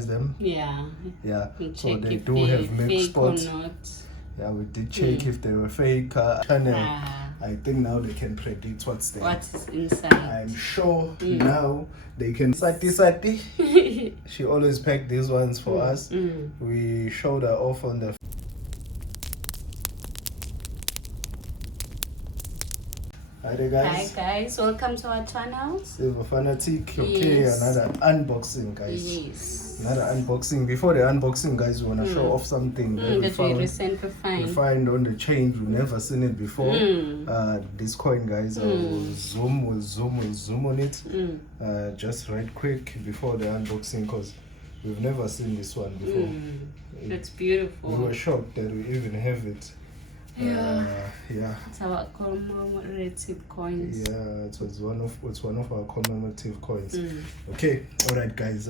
them. Yeah. So they do have mixed spots. Yeah, we did check if they were fake. Channel. I think now they can predict what's there. What's inside? I'm sure now they can. Sati. She always packed these ones for us. We showed her off on the. Hi guys, welcome to our channel. Silver Fanatic. Okay, another unboxing, guys. Yes. Another unboxing. Before the unboxing, guys, we wanna show off something that we recently find on the change. We've never seen it before. This coin, guys. We'll zoom on it. Just right quick before the unboxing, because we've never seen this one before. That's beautiful. We were shocked that we even have it. It's our commemorative coins. Yeah, it's one of our commemorative coins. Okay, all right, guys.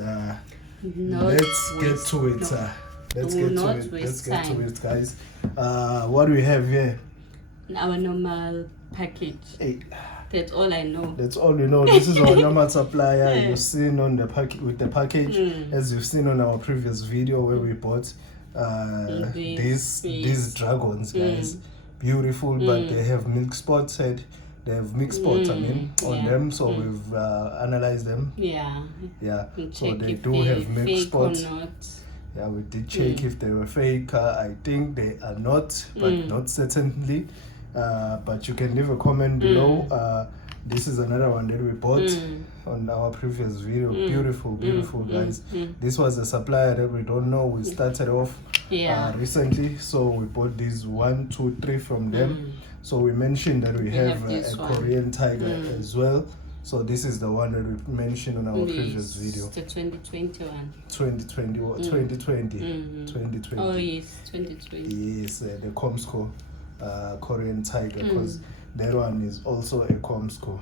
Let's get to it. Let's get to it, guys. What do we have here? Our normal package. That's all I know. That's all we know. This is our normal supplier. You've seen on the with the package, as you've seen on our previous video where we bought these dragons, guys. Beautiful, but they have mixed spots. They have mixed spots. I mean, on them. So we've analyzed them. So they do have mixed spots. Yeah, we did check if they were fake. I think they are not, but not certainly. But you can leave a comment below. This is another one that we bought on our previous video. Beautiful, guys. This was a supplier that we don't know. We started off recently, so we bought these 1, 2, 3 from them. So we mentioned that we have a Korean tiger as well. So this is the one that we mentioned on our previous video. The 2021. 2020. Oh yes, 2020. Yes, the Comsco Korean tiger, because that one is also a Comsco.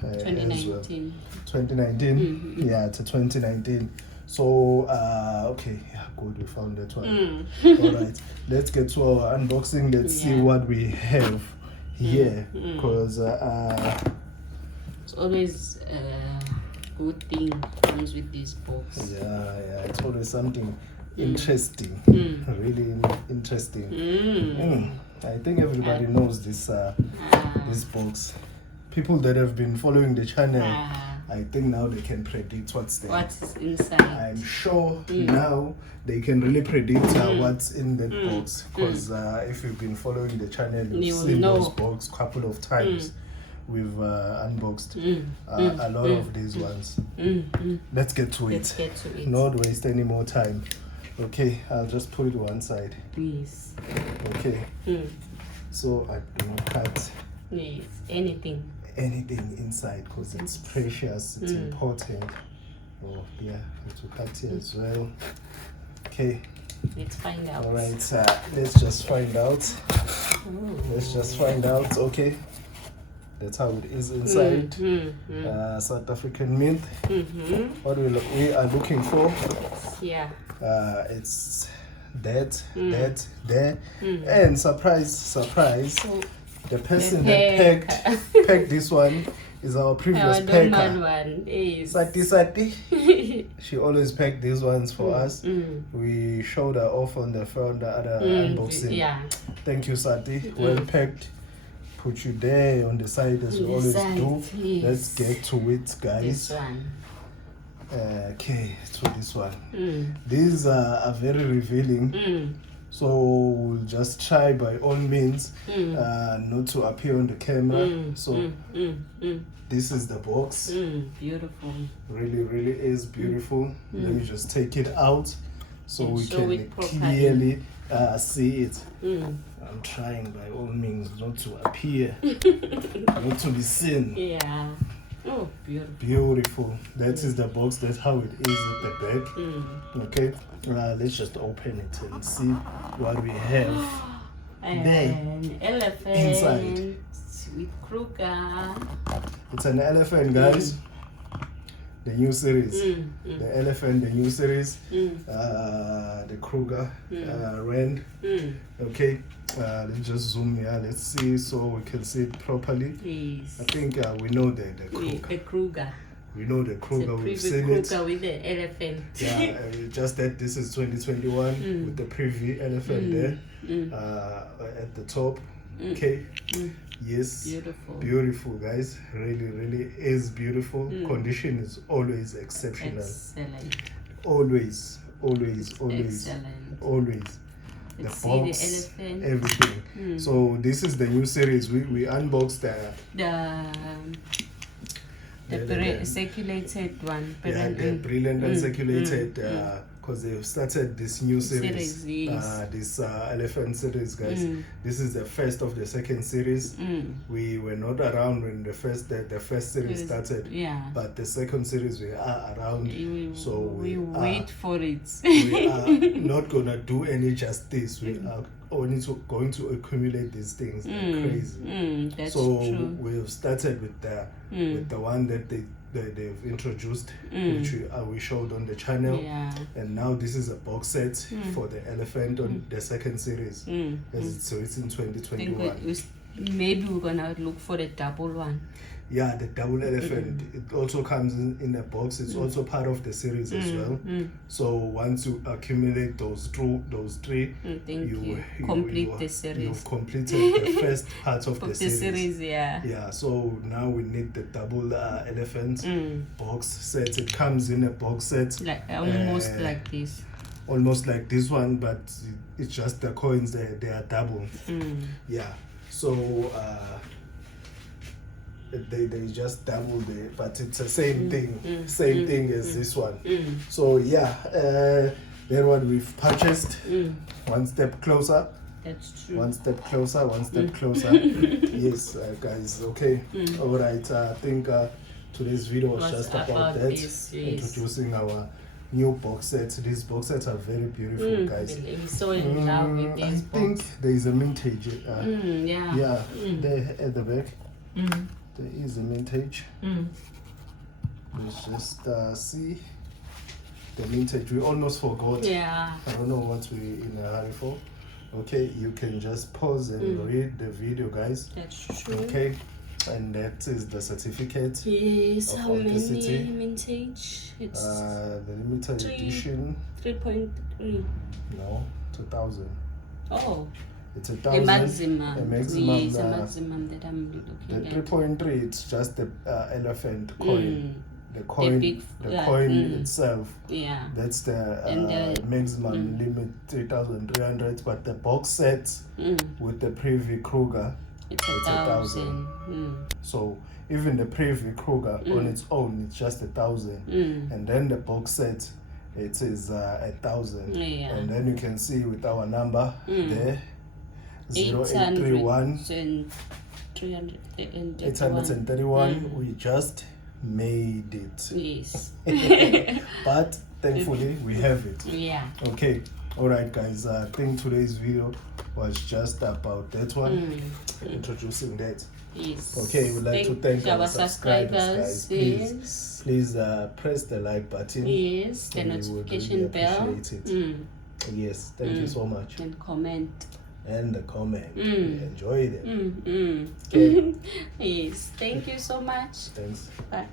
2019. 2019? Yeah, it's a 2019. So, okay, yeah, good, we found that one. All right, let's get to our unboxing. Let's see what we have here, because it's always a good thing comes with this box. Yeah, it's always something interesting, really interesting. I think everybody knows this this box. People that have been following the channel, I think now they can predict what's there. What's inside? I'm sure now they can really predict what's in that box, because if you've been following the channel, you've seen those box a couple of times. We've unboxed a lot of these ones. Let's get to it. Not waste any more time. Okay, I'll just put it one side. Please. Okay. So I do not cut anything inside, because it's precious, it's important. Oh yeah, I have to cut here as well. Okay, let's find out. All right, let's just find out. Okay, that's how it is inside. South African mint. What we are looking for, it's that, and surprise, the person that packed this one is our previous packer. Sati. She always packed these ones for us. We showed her off on the other unboxing. Thank you, Sati. Well packed. Put you there on the side as we always do. Let's get to it, guys. This one. Okay, so this one. These are very revealing. So we'll just try by all means not to appear on the camera. So this is the box. Beautiful. Really is beautiful. Let me just take it out so we can clearly see it. I'm trying by all means not to appear, not to be seen. Yeah. Oh, beautiful. Beautiful. That is the box. That's how it is at the back. Okay. Let's just open it and see what we have there. An elephant inside. With Kruger. It's an elephant, guys. The new series. The elephant, the new series. The Kruger Rand. Okay. Let's just zoom here. Let's see so we can see it properly. Please. I think we know the Kruger. We know the Kruger, we've seen Kruger with the elephant. Yeah, just that this is 2021 with the preview elephant there at the top. Okay. Yes. Beautiful, guys. Really is beautiful. Condition is always exceptional. Excellent. Always. Excellent. Always. The Let's box, see the elephant. everything. So this is the new series. We unboxed the circulated one. The brilliant uncirculated, because they've started this new series, this elephant series, guys. This is the first of the second series. We were not around when the first series started, but the second series we are around. So we wait for it. We are not gonna do any justice. We are only going to accumulate these things. They're crazy. That's so true. We've started with the one that they've introduced, which we showed on the channel, and now this is a box set for the elephant on the second series. So it's in 2021. Maybe we're gonna look for the double one. Yeah, the double elephant. It also comes in a box. It's also part of the series as well. So once you accumulate those three, you complete the series. You've completed the first part of the series. Yeah. So now we need the double elephant box set. It comes in a box set, like almost like this. Almost like this one, but it's just the coins. They are double. Yeah. So. They just doubled it, but it's the same thing, same thing as this one. So yeah, then what we've purchased, one step closer. That's true. One step closer, one step closer. Yes, guys. Okay. All right. I think today's video was just about that. Introducing our new box sets. These box sets are very beautiful, guys. I'm so in love with these. I think there is a mintage. Yeah. There at the back. There is a mintage. Let's just see the mintage. We almost forgot. Yeah. I don't know what we're in a hurry for. Okay, you can just pause and read the video, guys. That's true. Okay, and that is the certificate. Yes. Of How many authenticity. mintage? It's the limited edition. 3.3. No, 2000. Oh. It's 1,000. A maximum. A maximum. Yes, a maximum that I'm looking the at. 3.3. It's just the elephant coin. The coin. The coin itself. Yeah. That's the maximum limit 3,300. But the box set with the preview Kruger, it's 1,000. So even the preview Kruger on its own, it's just 1,000. And then the box set, it is 1,000. And then you can see with our number there, 0831 831. We just made it. Yes. But thankfully we have it. Yeah. Okay. All right, guys. I think today's video was just about that one, introducing that. Yes. Okay, we'd like to thank our subscribers, guys. Yes. Please press the like button. Yes, the notification bell. Appreciate it. Yes, thank you so much. And comment. And the comment. We enjoy them. Okay. Yes, thank you so much. Thanks. Bye.